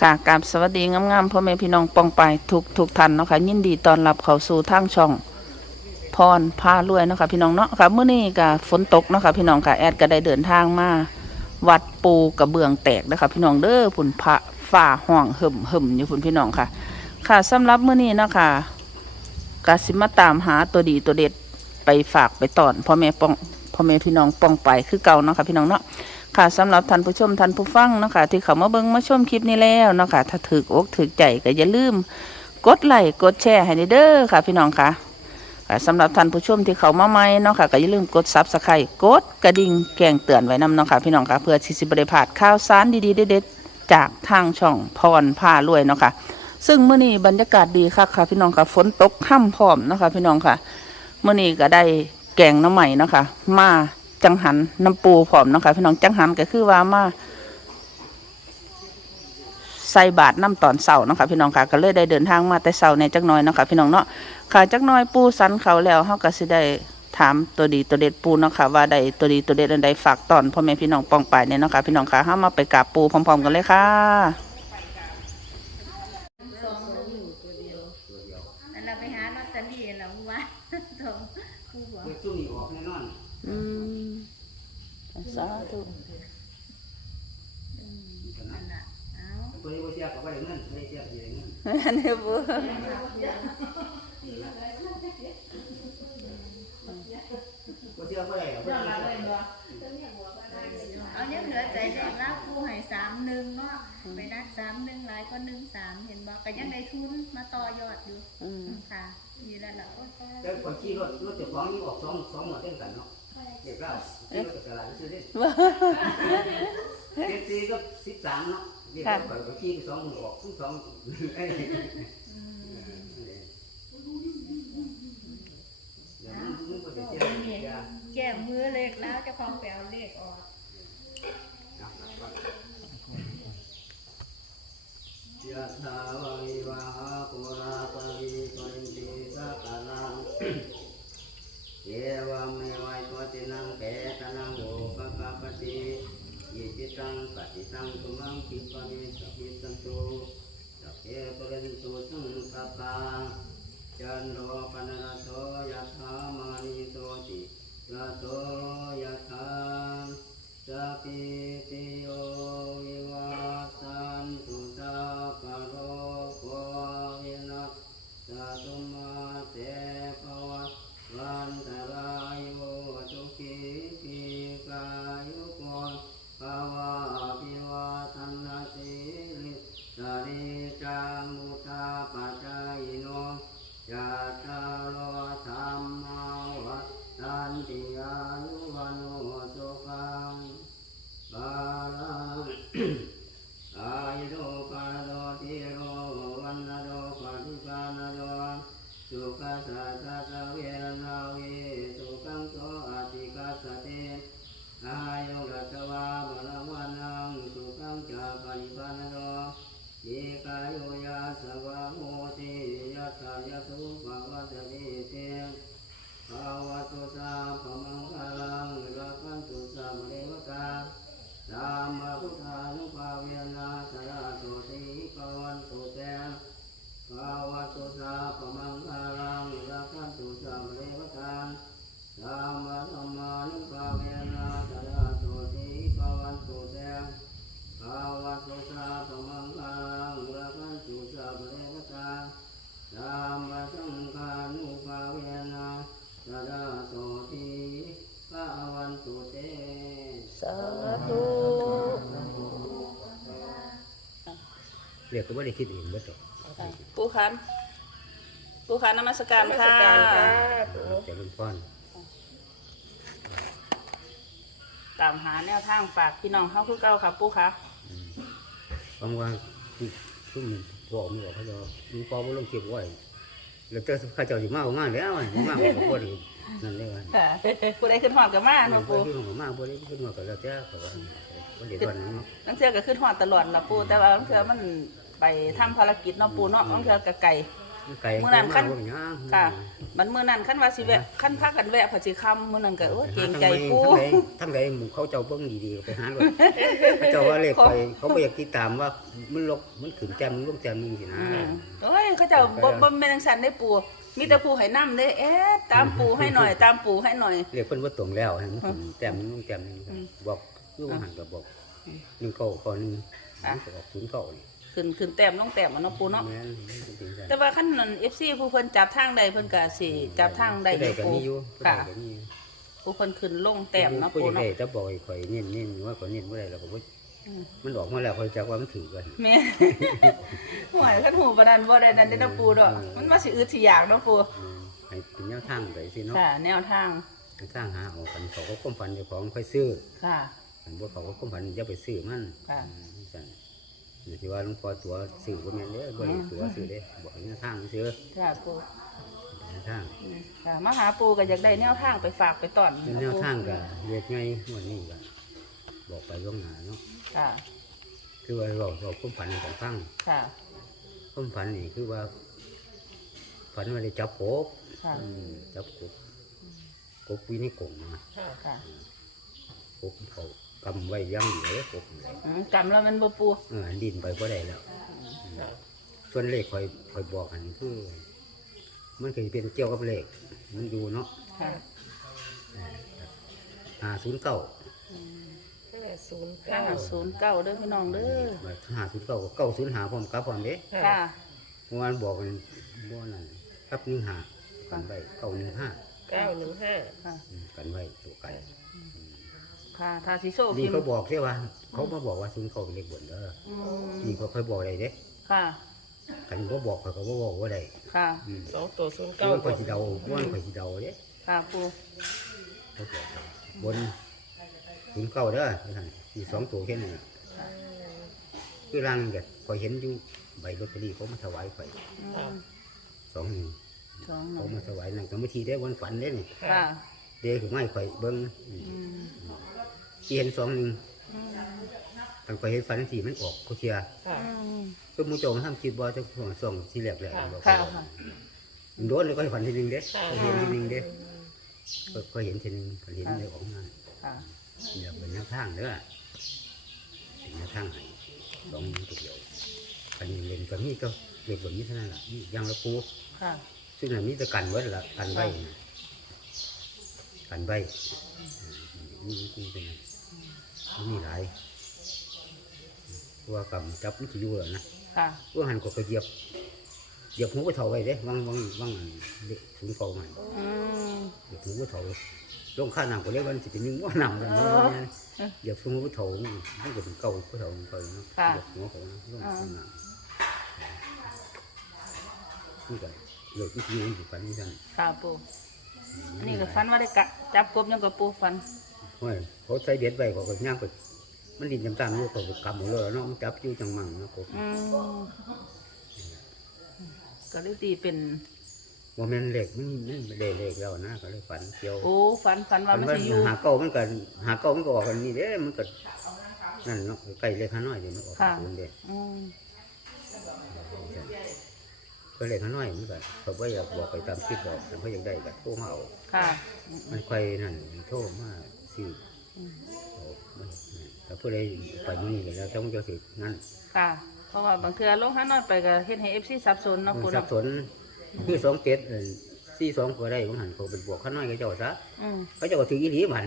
กากราบสวัสดีงามๆพ่อแม่พี่น้องปองไปทุกทุกท่านเนาะค่ะยินดีต้อนรับเข้าสู่ทางช่องพรพารวยเนาะค่ะพี่น้องเนาะค่ะเมื่อนี้ก็ฝนตกเนาะค่ะพี่น้องค่ะแอดก็ได้เดินทางมาวัดปูกระเบื้องแตกนะคะพี่น้องเด้อพุ่นพระฝ่าห้องหึมหึมอยู่พุ่นพี่น้องค่ะ ค่ะสำหรับเมื่อนี้เนาะค่ะกาสิมาตามหาตัวดีตัวเด็ดไปฝากไปตอนพ่อแม่ปองพ่อแม่พี่น้องปองไปคือเก่าเนาะค่ะพี่น้องเนาะ ค่ะสำหรับท่านผู้ชมท่านผู้ฟังเนาะค่ะที่เขามาเบิ่งมาชมคลิปนี้แล้วเนาะค่ะถ้าถือกอกถือใจก็อย่าลืมกดไลค์กดแชร์ให้เด้อค่ะ พี่น้องค่ะค่ะสำหรับท่านผู้ชมที่เขามาใหม่เนาะค่ะก็อย่าลืมกดซับสไครต์กดกระดิ่งแจ้งเตือนไว้นำเนาะค่ะพี่น้องค่ะเพื่อที่สิบริพลาดข่าวสารดีๆเด็ดๆจากทางช่องพรพารวยเนาะค่ะซึ่งเมื้อนี้บรรยากาศดีค่ะค่ะพี่น้องค่ะฝนตกค่ำพร้อมเนาะค่ะพี่น้องค่ะเมื้อนี้ก็ได้แกงน้ำใหม่เนาะค่ะมา จังหันน้ำปูพร้อมเนาะค่ะพี่น้องจังหันก็คือว่ามาใส่บาทน้ำตอนเสาร์เนาะค่ะพี่น้องค่ะก็เลยได้เดินทางมาแต่เสาร์ในจักน้อยเนาะค่ะพี่น้องเนาะค่ะจักน้อยปูสันเขาแล้วเฮาก็สิได้ถามตัวดีตัวเด็ดปูเนาะค่ะว่าได้ตัวดีตัวเด็ดอันใดฝากตอนพ่อแม่พี่น้องปองไปเนี่ยเนาะค่ะพี่น้องค่ะเฮามาไปกราบปูพร้อมๆกันเลยค่ะ อันเราไปหาลอตเตอรี่เราว่าตรงผู้บอก เด็กช่วงนี้ออกแน่นอน อืมสาธุ อันน่ะเอา ตัวนี้บ่เสียกับว่าได้เงินไม่ได้เสียกับ ได้เงินอันนี้ปูบ่เสียบ่ได้หรอกบ่ได้เสียเอาเนี่ยเหลือใจเด็กแล้วผู้ให้สามหนึ่งเนาะไปนัดสามหนึ่งหลายก็หนึ่งสามเห็นบอกก็ยังได้ทุนมาต่อยอดอยู่อืมค่ะนี่แหละล่ะโอ้ยแต่คนขี่รถรถเจ้าของนี่ออกสองสองหมดเท่ากันเนาะเด็กเราขี่รถจากตลาดซื้อเด้เจ็ดสี่ก็สิบสามเนาะ เด็กเราข่อยก็ขี่ไปสองมดออกทั้งสองเอ้ยอืมเดี๋ยวมันมันบ่ได้เสียเสียแก้มือเลขแล้วจะพองแปลเลขออกยะถาวาริวาหาปุราปะริปุเรนติสักกะลังเยวะเมวัยโกตินังเปตนังโอปะปะปะติ ยิจิตังปฏิตังตุมังคิปะเมสัพพิสันตุสัพเพปะเรนตุสังคปาจันโทปนรโสยะถามานิโสติยะโสยะถาสัพพิ สาริจามุตาปจจายโนยัตตาโลธรรมาวัฏตันติอายุวันโอสุขังบาลัง อายุโรปาโลติโรวันนาโรปฏิปานาโรสุขัสสะสะสะเวรนาเวสุขังโตอาติกัสสะเตอายุรัตวาบาลวานังสุขังจาปฏิปานาโรเอกายุยาสวะโมติยัตถายะตุภาวะตะเวเตภาวะตุสาพมังคารังรักขันตุสามเรวกา ธรรมพุทธานุภาเวนะสารโสติภวันตุเตภาวะตุสาปมังคารังรักขันตุสัมเรวตาธรรม ธรรมานุภาเวนะสารโสติภวันตุเตภาวะตุสาปมังคารังรักขันตุสัมเรวตาธรรมสังฆานุภาเวนะสารโสติภวันตุเตสาธุเรียกก็ไม่ได้คิดเองเบ่ตกปูคันปูคันนมัสการค่ะจะรุ่นป้อน ตามหาแนวทางฝากพี่น้องเฮาคือเก่าค่ะปูค่ะบางวันซุ่มบอกมึงบอกเขาจะมึงปอบ่ลงเก็บไว้แล้วเจ้าข้าเจ้าอยู่มากมากแล้วไงมากกว่าบ่ได้นั่นเลยว่าค่ะผู้ใดขึ้นหอดกับมาบ่เนาะได้ปูขึ้นมากบ่ได้ขึ้นมาก็แล้วแต่เขาว่าบ่ได้วันนั้นเนาะนังเทือก็ขึ้นหอดตลอดละปูแต่ว่านังเทือมันไปทำภารกิจเนาะปูเนาะนังเทือก็ไก่ ไก่มื้อนั้นคันบ่เป็นหยังค่ะ มันมื้อนั้นคันว่าสิแวะคันพากันแวะพอสิค่ำมื้อนั้นก็โอ้ยเกรงใจปูทั้งใดทั้งใดหมู่เขาเจ้าเบิ่งดีๆก็ไปหาเลยเขาเจ้าว่าเลขไปเขาบ่อยากติดตามว่ามันลกมันขึ้นแต้มมันลงแต้มนึงสินะอืมโอ้ยเขาเจ้าบ่บ่แม่นจังซั่นได้ปูมีแต่ปูให้นำเด้เอ๊ะตามปูให้หน่อย ตามปูให้หน่อยเรียกเพิ่นว่าตรงแล้วให้มันขึ้นแต้มมันลงแต้มนึงอืมบอกอยู่ว่าหันก็บอกอืมหนึ่งเก้าข้อหนึงอะมันก็ออกศูนย์เก้านี่ ขึ้นขึ้นแต้มลงแต้มอะเนาะปูเนาะ แม่นมันเป็นจังซั่นแต่ว่าคันนั้น FC ผู้เพิ่นจับทางใดเพิ่นก็สิจับทางใดอผู้ยู่ก็ปูมีอยู่ผู้ใดค่ะ ก็มีอยู่ผู้เพิ่นขึ้นลงแต้มเนาะผู้ปูใดเนาะจะบอกให้ข่อยเน้นเน้นว่าข่อยเน้นบ่ได้แล้วก็บ่อืมมันออกมาแล้วข่อยจักว่ามันถือกันแม่ หวยคันหูปานนั้นบ่ได้นั่นเด้อเนาะปูดอกมันมาสิอึดสิอยากเนาะปูอืมให้เป็นแนวทางไปสิเนาะค่ะ แนวทางแนวทางหาเอากันเขาก็ความฝันเจ้าของค่อยซื้อค่ะอันบ่เขาก็ความฝันอย่าไปซื้อมันค่ะ อืมสั่น อยู่ที่ว่าหลวงพ่อตัวซื้อบ่แม่นเด้อบ่ได้ตัวซื้อเด้บอกแนวทางซื้อค่ะปูแนวทางอืมค่ะมาหาปูก็อยากได้แนวทางไปฝากไปต้อนแนวทางก็เรียกไงวันนี้ก็บอกไปล่วงหน้าเนาะค่ะ คือว่าเราเราความฝันให้กันฟังค่ะความฝันนี่คือว่า ฝันว่าได้จับกบค่ะอืมจับกบกบวินิกงนะค่ะ ค่ะกบเขา กำไว้อยังเดียวเลยกบนี่อืมจำแล้วมันบ่ปูเออดินไปก็ได้แล้ว ส่วนเลขคอยคอยบอกอันคือ มันเคยเป็นเกี่ยวกับเลข มันอยู่เนาะค่ะห้าศูนย์เก้าห้าศูนย์เก้าเก้าศูนย์เก้าเด้อพี่น้องเด้อห้าศูนย์เก้าเก้าศูนย์หาพร้อมกับพร้อมเด้ค่ะ เมื่อวานบอกกันบ่นั่นกับหนึ่งหากันไว้เก้าหนึ่งห้าเก้าหนึ่งห้า ค่ะอืมกันไว้ตัวกัน ค่ะทาสิโซนี่พิมเขาพ์บอกใช่ว่า เขามาบอกว่าศูนย์เก้าเป็นเลขบนเด้ออืมนี่เขาเคยบอกอะไรเด้ค่ะกันเขาบอกเขาก็บ่บอกว่าใดค่ะอืมสองตัวศูนย์เพเก้าราะว่าข่อยสิเดาเพราะว่าข่อยสิเดาเด้ค่ะปูเขาบอกบนศูนย์เก้าเด้อท่านมีสองตัวแค่นั้นน่ะคือร่างเด็ดข่อยเห็นอยู่ใบลอตเตอรี่เขามาถวายข่อยอืมสองหนึ่งสองหเขานึ่งมาถวายนั่งสมาธิได้วันฝันเด้นี่ค่ะเด็กไม่ข่อยเบิ้งอืม อืมที่เห็นสองหนึ่งอืมทางข่อยเห็นฝันสีมันออกเขาเชียร์ค่ะอืมก็มูโจงทำคลิปบ่เจะของส่องที่แหลกแหลกบอกค่ะว่าค่ะโดนเลยก็ฝันทีหนึงเด้ค่ะ ก็เห็นทีหนึงเด้ก็ก็เห็นทีหนึงก็เห็นเลยออกมาค่ะเดี๋ยวเป็นแนวทางเด้อเป็นแนวทางให้สองหนึ่งตัวเดียวอันนี้เล่นก็มีก็เล็กแบบนี้เท่านั้นแหละนี่อยังละปู ค่ะ ซึ่งอันนี้จะกันไว้ละกันไว้นะกันไว้นี่นี่เป็นไงมัน มีหลายว่ากำจับมันจะอยู่แล้วนะค่ะว่าหันก็ไปเหยียบเหยียบหัวไปเท่าไว้เด้วังวังวังอันเด็กสูงเก่ามันอืมเหยียบหัวไปเท่าลงข้าน้ำก็เรียกว่าสิเป็นหนึ่งว่าน้ำกันเอนะอเหยียบหัวไปเท่านี่มันก็เป็นเก่าไปเท่าเก่าเนาะค่ะเหยียบหัวเขานะลงข้าน้ำนี่ก็เลิกวิธีนี้อยู่กันนี่กันค่ะปูอันนี้ก็ฟันว่าได้กะจับกบยังกับปูฟันโอ้ ยเขาใส่เบ็ดไว้เขาก็ย่างไปมันดินจำตามลูกเขาก็กำหมดเลยเนาะมันจับอยู่จังมังเนาะกบอืมก็เลยตีเป็น ว่าแม่นเหล็กมันมันเละเหล็กแล้วนะก็เลยฝันเกี่ยวโอ้ฟันฟันว่ามันมันสิอยู่หาเก่ามันก็หาเก่ามันก็ออกกันนี่เด้มันก็นั่นเนาะใกล้เลขห้าน้อยเดี๋ยวมันออกศูนย์เด้อืมก็เลขห้าน้อยมันก็เขาบ่อยากบอกไปตามคิดบอกแต่เขาอยากได้ก็โทรมาเอาค่ะ มันค่อยนั่นโทรมา ซื้ออืมเอามันแต่ผู้ใดไปมื้อนี้ก็แล้วแต่มันจะสินั่นค่ะ เพราะว่าบางเทื่อลงห้าน้อยไปก็เฮ็ดให้ FC สับสนเนาะมัปูนสัเนาะบสนคือสองเจ็ดสี่สองก็ได้บางหันเขาเป็นบวกห้าน้อยก็เจ้าซะอืมเขาเจ้าก็ถืออีหลีบัด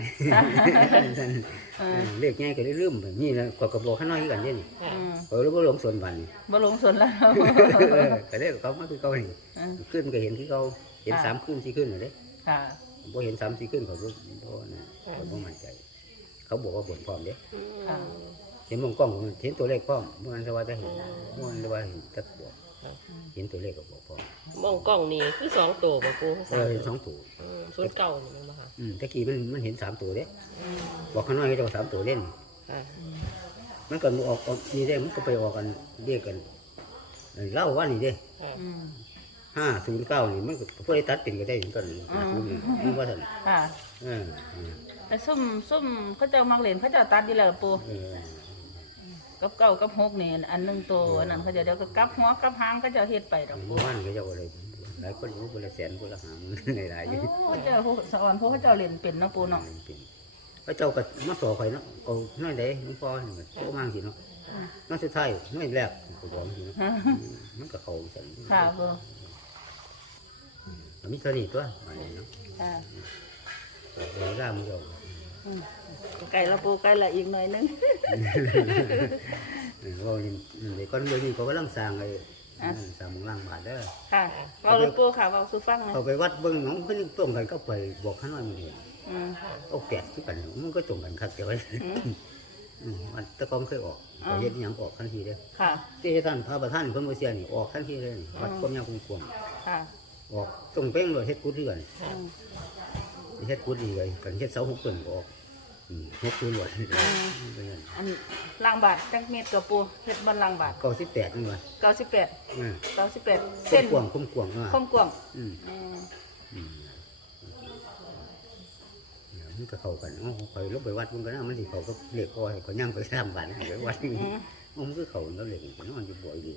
เออเลขง่ายก็ได้ลืมแบบนี้นะก็กระบอกห้าน้อยคือกันเด้นี่ค่ะอืมเขาเลยบ่หลงส่วนบัดนี่บ่หลงสนแล้วเออแต่เด็กเขามาคือเขานี่อืมขึ้นก็เห็นที่เขาเห็นอ่าสามขึ้นสี่ขึ้นเลยเด้ค่ะ ผมบ่เห็นสามสี่ขึ้นเขาบ่บ่นะเขาบ่มั่นใจ เขาบอกว่าบนพร้อมเด้ค่ะเห็นมองกล้องผมเห็นตัวเลขพร้อมเมื่อวันสวัสดิ์เห็นเมื่อวันสวัสดิ์เห็นตัดบวกเห็นตัวเลขก็บอกพร้อมมองกล้องนี่คือสองตัวป่ะปูเออเห็นสองตัวอืมศูนย์เก้านี่มั้งค่ะอืมตะกี้มันมันเห็นสามตัวเด้บอกข้างนอกให้เจ้าสามตัวเล่น ค่ะมันก็ออกออกนี่เด้มันก็ไปออกกันเรียกกันเออเล่าว่านี่เด้ ค่ะอืม ห้าศูนย์เก้านี่มันก็ผู้ใดตัดเป็นก็ได้เหมือนกันห้าศูนย์นี่มันว่าท่านค่ะ เออเออแต่ซุ่มซุ่มเขาเจ้ามักเล่นเขาเจ้าตัดอยู่แล้วปูเออกับเก้ากับหกนี่อันหนึงตัวอันนั้นเขาจะเดี๋ยวก็กลับหัวกลับหางก็จะเฮ็ดไปดอกปูเมื่อวานก็เจะอะไรหลายคนรู้คนละแสนคนละหาหมื่นหลายๆอยู่โอ้เจ้าผู้สอนพวกเขาเจ้าเล่นเป็นเนาะปูเนาะเป็นพระเจ้าก็มาสอข่อยเนาะเอาน้อยใดหลวงพ่อนี่ก็โตมากสิเนาะน้อยสุดท้ายน้อยแรกก็บอกสิเนาะมันก็เข้าสันค่ะปู มีเท่านี้ตัวอันนี้เนาะค่ะเวลามันก็อืมไก่ละปูไก่ละอีกหน่อยนึงเออว่านี่เด็กคนเดียวนี้เขากำลังสร้างไอ้อะสร้างเมืองล่างบาทเด้อค่ะเอาเลยปูค่ะเอาสู้ฟังนะเขาไปวัดเบิ่งน้องเพิ่นตรงกันก็ไปบอกข้าน้อยมันเห็นอืมเอาแปดที่กันมันก็ตรงกันครับเดี๋ยวไว้อืมอืมมันแตะกอมเคยออกอ่าเขาเฮ็ดอิหยังออกทันทีเด้อค่ะ ที่ท่านพระประธานเพิ่นบ่เสียนี่ออกทันทีเลยนี่วัดความยาวกวงค่ะๆ ออกตรงเป้งเลยเฮ็ดกุฏิกันอืมเฮ็ดกุฏิเลยกันเฮ็ดเสาหกต้นก็ออกอืมหกตัวหลวดเป็นอย่างอันล่างบาทจักเม็ดกับปูเฮ็ดบนล่างบาทเก้าสิบแปดนี่วะเก้าสิบแปดอ่าเก้าสิบแปดเส้เส้นนกวางคุ้มกวางอะคมกว้างอืมอืมอืมเนี่ยมันก็เข้ากันเอ้าคอยลบไปวัดมันก็น่ามันสิเขาก็เรียกคอยเขาย่างไปสามบาทนะไปวัดอืมมันก็เขาแล้วเรียกนอนอยู่บ่อยอยู่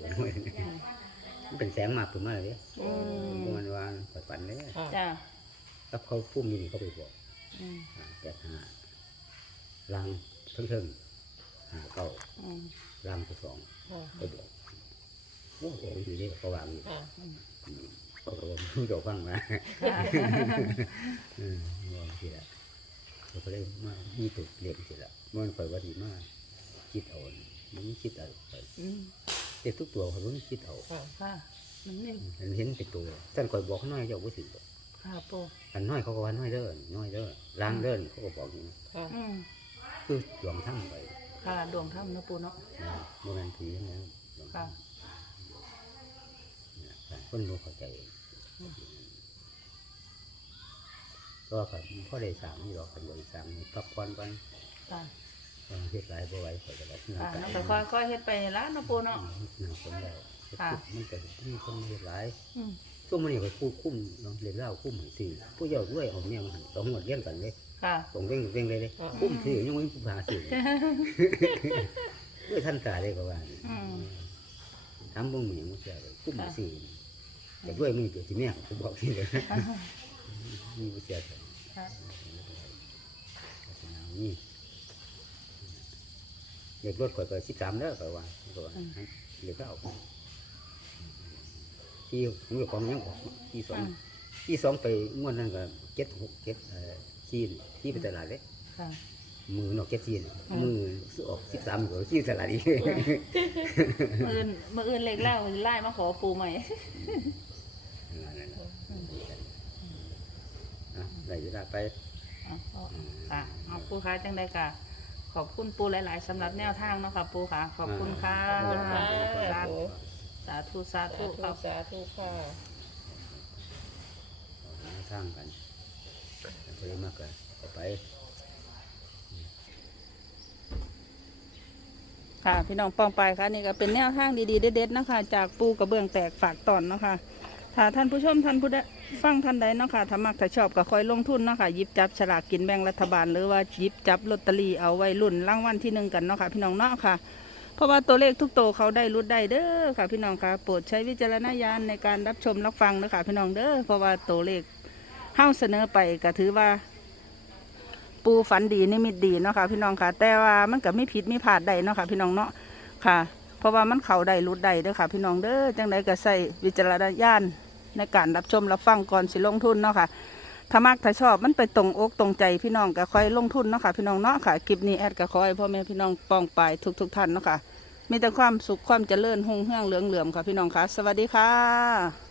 มันเป็นแสงมากขึ้นมาเลยอืมมันวางปัดปันเลยค่ะจ้าแล้วเขาพุ่มนี่เขาไปบอกอืมอ่าแปดห้าลังเพิ่งเพิ่งหาเก้าอืมลังที่สองค่ะไปบอกโอ้โหอยู่นี่เขาวางอยู่ค่ะเขาก็บอกผู้เจ้าฟังมา ค่ะอืมว่าสิละเขาก็เลยมามีตุกเรียกสิละมันคอยว่าดีมากคิดเอามันคิดเอาไปอืม เด็กทุกตัวเขาไม่คิดเอาค่ะค่ะมันนี่มันเห็นเป็นตัวท่านคอยบอกน้อยเจ้าบ่สิบอกค่ะปูอันน้อยเขาก็ว่าน้อยเด้อน้อยเด้อล้างเด้อเขาก็บอกอย่างนี้ค่ะอืมคือหลวงทั้งไปค่ะดวงถ้ำเนาะปูเนาะโมเมนผีนะหลวงค่ะเนี่ยคนรู้เข้าใจก็ครับพ่อได้สามนี่หรอกกันบริสามนี่พักผ่อนกันค่ะ เออเฮ็ดหลายบ่ไหวข่อยก็ได้ร่างค่ะกายแล้วก็ค่อยๆเฮ็ดไปละเนาะปูเนาะหนังคนแล้วค่ะมันก็มีคนเฮ็ดหลายอืมช่วงมันนี่ก็ผู้คุ้มเนาะเรียนเล่าคุ้มให้สี่ผู้เยาว์ด้วยเอาเนี่ยมาให้สองหมดเลี้ยงกันเลยค่ะตรงเร่งเร่งเลยเลยคุ้มสี่ยังไม่ผู้หาสี่ด้วยท่านตาเลยก็ว่าอืมถามเบิ่งมีหยังบ่เสียเลยคุ้มสี่แต่ด้วยมือเกิดที่แม่ผมบอกที่เลยมีบ่เสียเลยค่ะนี่ เด็กรถข่อยก็สิบสามแล้วก็ว่าก็ว่าเด็กก็เอาที่ผมกับของยังออกที่สองอืมที่สองไปงวดนั้นก็เจ็ดหกเจ็ดเอ่อที่ที่ไปตลาดเลยค่ะมือเนอกเจ็ดที่น่ะอืมมือซื้อออกสิบสามก็ที่ตลาดอีกมื่ออื่นมื่ออื่นเล็กเล่าไล่มาขอปูใหม่อะได้เวลาไปเอาเอาค่ะเอาปูค่ะจังได้ค่ะ ขอบคุณปูหลาย ๆสำหรับแนวทางเนาะค่ะปูค่ะ ขอบคุณค่ะขอบคุณค่ะ สาธุสาสาธุธุครับสาธุค่ะเอาหาทางกันไปมากกันเอาไป ค่ะ พี่น้องปองไปค่ะนี่ก็เป็นแนวทางดีๆเด็ดๆเนาะคะจากปูกระเบื้องแตกฝากตอนเนาะค่ะ ถ้าท่านผู้ชมท่านผู้ใดฟังท่านใดเนาะค่ะถ้ามักถ้าชอบก็คอยลงทุนเนาะค่ะหยิบจับฉลากกินแบ่งรัฐบาล หรือว่าหยิบจับลอตเตอรี่เอาไว้รุ่นรางวัลที่หนึ่งกันเนาะค่ะพี่น้องเนาะค่ะ เพราะว่าตัวเลขทุกตัวเขาได้รุดได้เด้อค่ะ พี่น้องค่ะโปรดใช้วิจารณญาณในการรับชมรับฟังเนาะค่ะพี่น้องเด้อเพราะว่าตัวเลขเฮ้าเสนอไปก็ถือว่า ปูฝันดีนิมิตดีเนาะค่ะพี่น้องค่ะ แต่ว่ามันก็ไม่ผิดไม่พลาดใดเนาะค่ะพี่น้องเนาะค่ะ เพราะว่ามันเข่าได้รุดได้เด้อค่ะ พี่น้องเด้อจังใดก็ใส่วิจารณญาณในการรับชมรับฟังก่อนสิลงทุนเนาะค่ะถ้ามากถ้าชอบมันไปตรงอกตรงใจพี่น้องก็ค่อยลงทุนเนาะค่ะพี่น้องเนาะค่ะคลิปนี้แอดก็ขอยพ่อแม่พี่น้องปองไปทุกทุกท่านเนาะค่ะมีแต่ความสุขความเจริญหุ่งเฮืองเหลืองเหลื่อมค่ะพี่น้องค่ะ สวัสดีค่ะ